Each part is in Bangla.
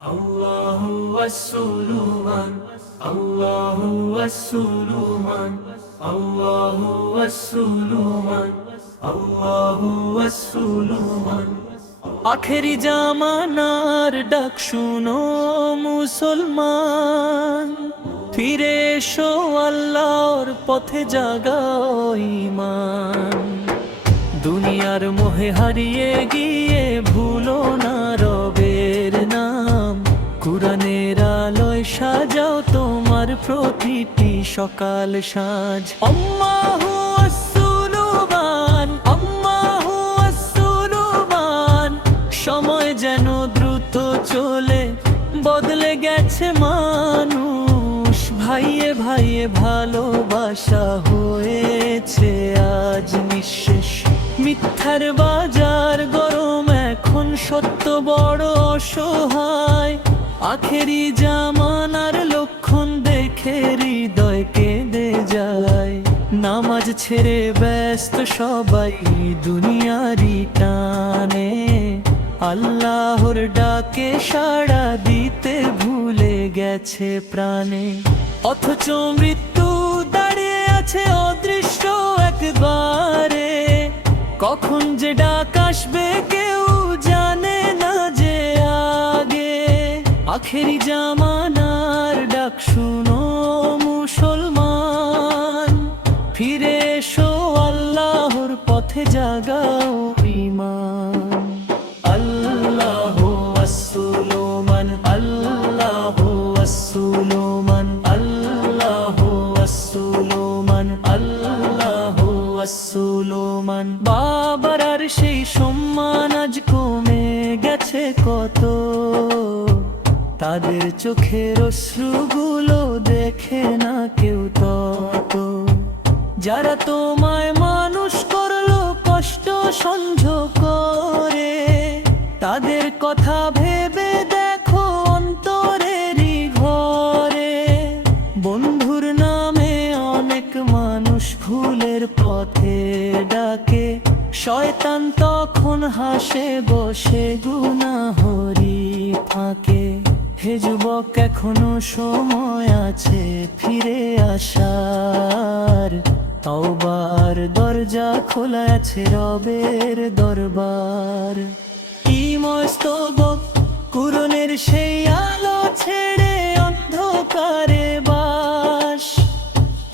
Allahu was-Suluman, Allahu was-Suluman, Allahu was-Suluman, Allahu was-Suluman। আখেরি জামানার ডাক শুনো মুসলমান, ফিরে এসো আল্লাহর পথে জাগাও ঈমান। দুনিয়ার মোহে হারিয়ে গিয়ে ভুলো না রবের নাম, কুরআনের আলোয় সাজাও তোমার প্রতিটি সকাল সাঁঝ। আল্লাহু আস-সুলুমান, আল্লাহু আস-সুলুমান। সময় যেন দ্রুত চলে, বদলে গেছে মানুষ। ভাইয়ে ভাইয়ে ভালোবাসা হয়েছে আজ নিঃশেষ। মিথ্যার বাজার গরম, এখন সত্য বড় অসহায়। আখেরি জামানার লক্ষণ দেখে হৃদয় কেঁদে যায়। নামাজ ছেড়ে ব্যস্ত সবাই দুনিয়ারি টানে, আল্লাহর ডাকে সাড়া দিতে ভুলে গেছে প্রাণে। অথচ মৃত্যু দাঁড়িয়ে আছে অদৃশ্য একবারে, কখন যে ডাক আসবে কেউ জানে না যে আগে। আখেরি জামানার ডাক শুনো মুসলমান, ফিরে এসো আল্লাহর পথে জাগাও ঈমান। আল্লাহু আস-সুলুমান, আল্লাহু আস-সুলুমান, আল্লাহু আস-সুলুমান, আল্লাহু আস-সুলুমান। বাবার আর সেই সম্মান আজ কমে গেছে কত, তাদের চোখের অশ্রুগুলো দেখে না কেউ তত। যারা তোমায় মানুষ করলো কষ্ট সহ্য করে, তাদের কথা ভেবে দেখো অন্তরেরই ঘরে। বন্ধুর নামে অনেক মানুষ ভুলের পথে ডাকে, শয়তান তখন হাসে বসে গুনাহরি ফাঁকে। হে যুবক, এখনো সময় আছে ফিরে আসার, তওবার দরজা খোলা আছে রবের দরবার। ইমস্তবক কুরআনের সেই আলো ছেড়ে অন্ধকারে বাস,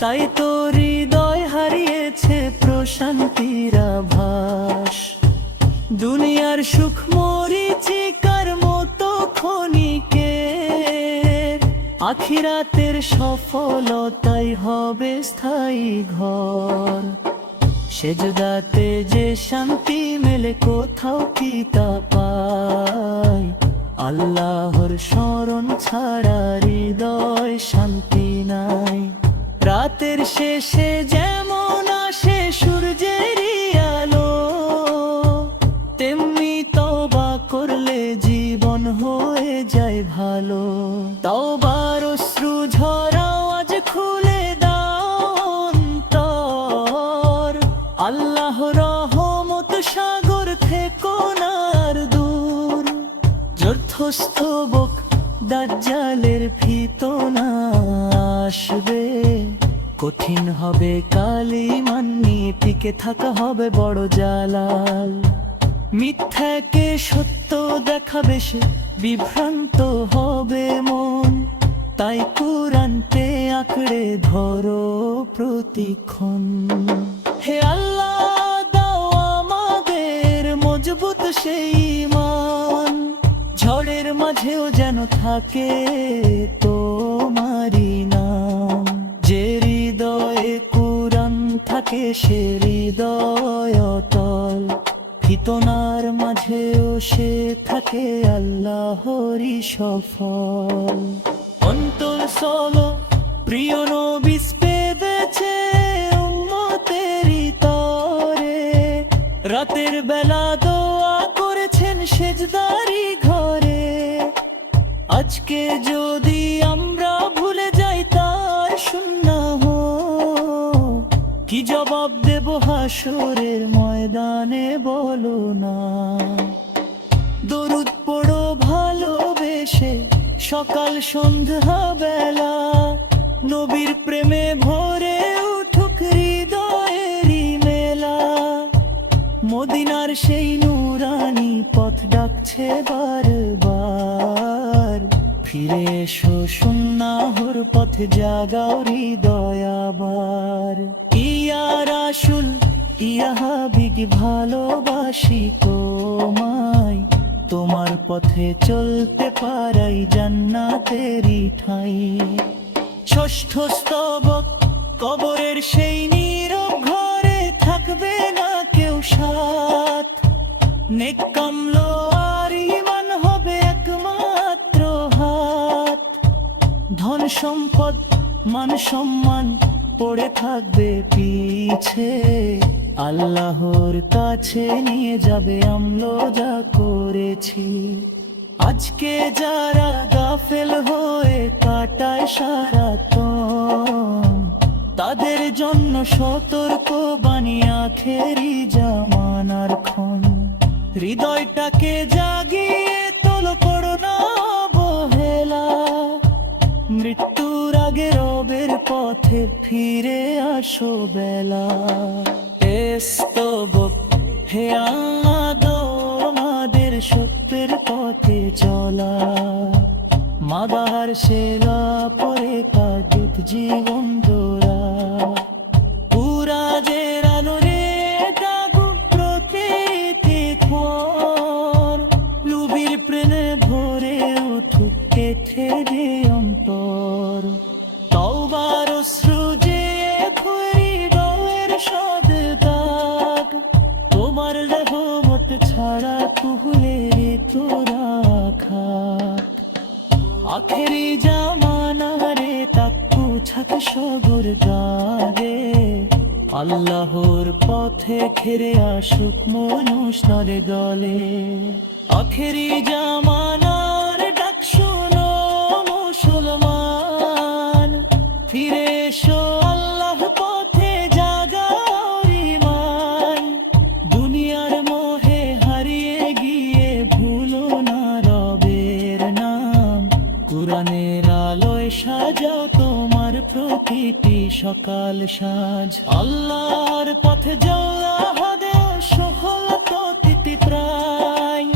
তাই তো হৃদয় হারিয়েছে প্রশান্তির আভাস। দুনিয়ার সুখ মরীচিকার মতো ক্ষণিকের, আখিরাতের সফলতাই হবে স্থায়ী ঘর। সেজদাতে যে শান্তি মেলে কোথাও কি তা পায়, আল্লাহর স্মরণ ছাড়া হৃদয় শান্তি নাই। রাতের শেষে যেমন আসে সূর্যেরই আলো, তেমনি তওবা করলে জীবন হয়ে যায় ভালো। তওবার অশ্রু ঝরাও আজ খুলে দাও অন্তর, আল্লাহ রহমত সাগর থেকো না আর দূর। যথস্তবক দাজ্জালের ফিতনা আসবে, কঠিন হবে কালিমান নিয়ে টিকে থাকা হবে বড় জালাল। মিথ্যাকে সত্য দেখাবে সে, বিভ্রান্ত হবে মন। তাই কুরআনকে আঁকড়ে ধরো প্রতিক্ষণ। হে আল্লাহ, দাও আমাদের মজবুত সেই ঈমান, ঝড়ের মাঝেও যেন থাকে তোমারই নাম। যে হৃদয়ে কুরআন থাকে সে হৃদয় অটল, ফিতনার মাঝেও সে থাকে আল্লাহরই সফল। অন্তর চলো প্রিয় নবী পেদেছে উম্মতেরই তরে, রাতের বেলা দোয়া করেছেন সেজদারি ঘরে। আজকে যদি আমরা ভুলে যাই তার সুন্নাহ, কি জবাব দেব হাসরের ময়দানে বলো না। দরুদ পড়ো ভালোবেসে, সকাল সন্ধ্যা বেলা নবীর প্রেমে ভরে উঠুক হৃদয়েরই মেলা। মদিনার সেই নূরানি পথ ডাকছে বারবার, ফিরে এসো সুন্নাহর পথে জাগাও হৃদয় আবার। ইয়া রাসূল ইয়া হাবিব ভালোবাসি তোমায়, তোমার পথে চলতে পারাই জান্নাতেরই ঠাঁই। ষষ্ঠ স্তবক কবরের সেই নীরব ঘরে থাকবে না কেউ সাথ, নেক কামল আর ঈমান হবে একমাত্র হাত। ধন সম্পদ মান সম্মান পড়ে থাকবে পিছে, আল্লাহর কাছে নিয়ে যাবে আমলো যা করেছি। আজকে যারা গাফেল হয়ে কাটায় সারাক্ষণ, তাদের জন্য সতর্ক বাণী আখেরি জামানার ক্ষণ। হৃদয়টাকে জাগিয়ে তোলো, করো না অবহেলা, মৃত্যুর আগে রবের পথে ফিরে আসো বেলা। স্তবক হে আমাদের সত্যের পথে চলা, মাদার সেরা পরে কাটিত জীবন দোরা। পুরাজের আলোরে জাগুক প্রতিটি ক্ষণ, লুবির প্রেমে ভরে উঠুক কেঠে যে অন্তর। তওবার অশ্রু যে হৃদয়ের সদ দাগ, তোমার রহমত ছাড়া তুহলে তোরা খা। আখেরি জামানারে তাকু ছাক সগুর গারে, আল্লাহর পথে ঘেরে আসুক মনুষ্যরে দলে। আখেরি জামানার ডাক শোনো মুসলমান, ফিরে এসো আল্লাহ পথে জাগাও ঈমান। দুনিয়ার মোহে হারিয়ে গিয়ে ভুলো না রবের নাম, কুরআনের আলোয় সাজাও তোমার প্রতিটি সকাল সাঁঝ। আল্লাহর পথে যাও আহাদে সফল প্রতিটি প্রায়,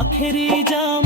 আখেরি জাম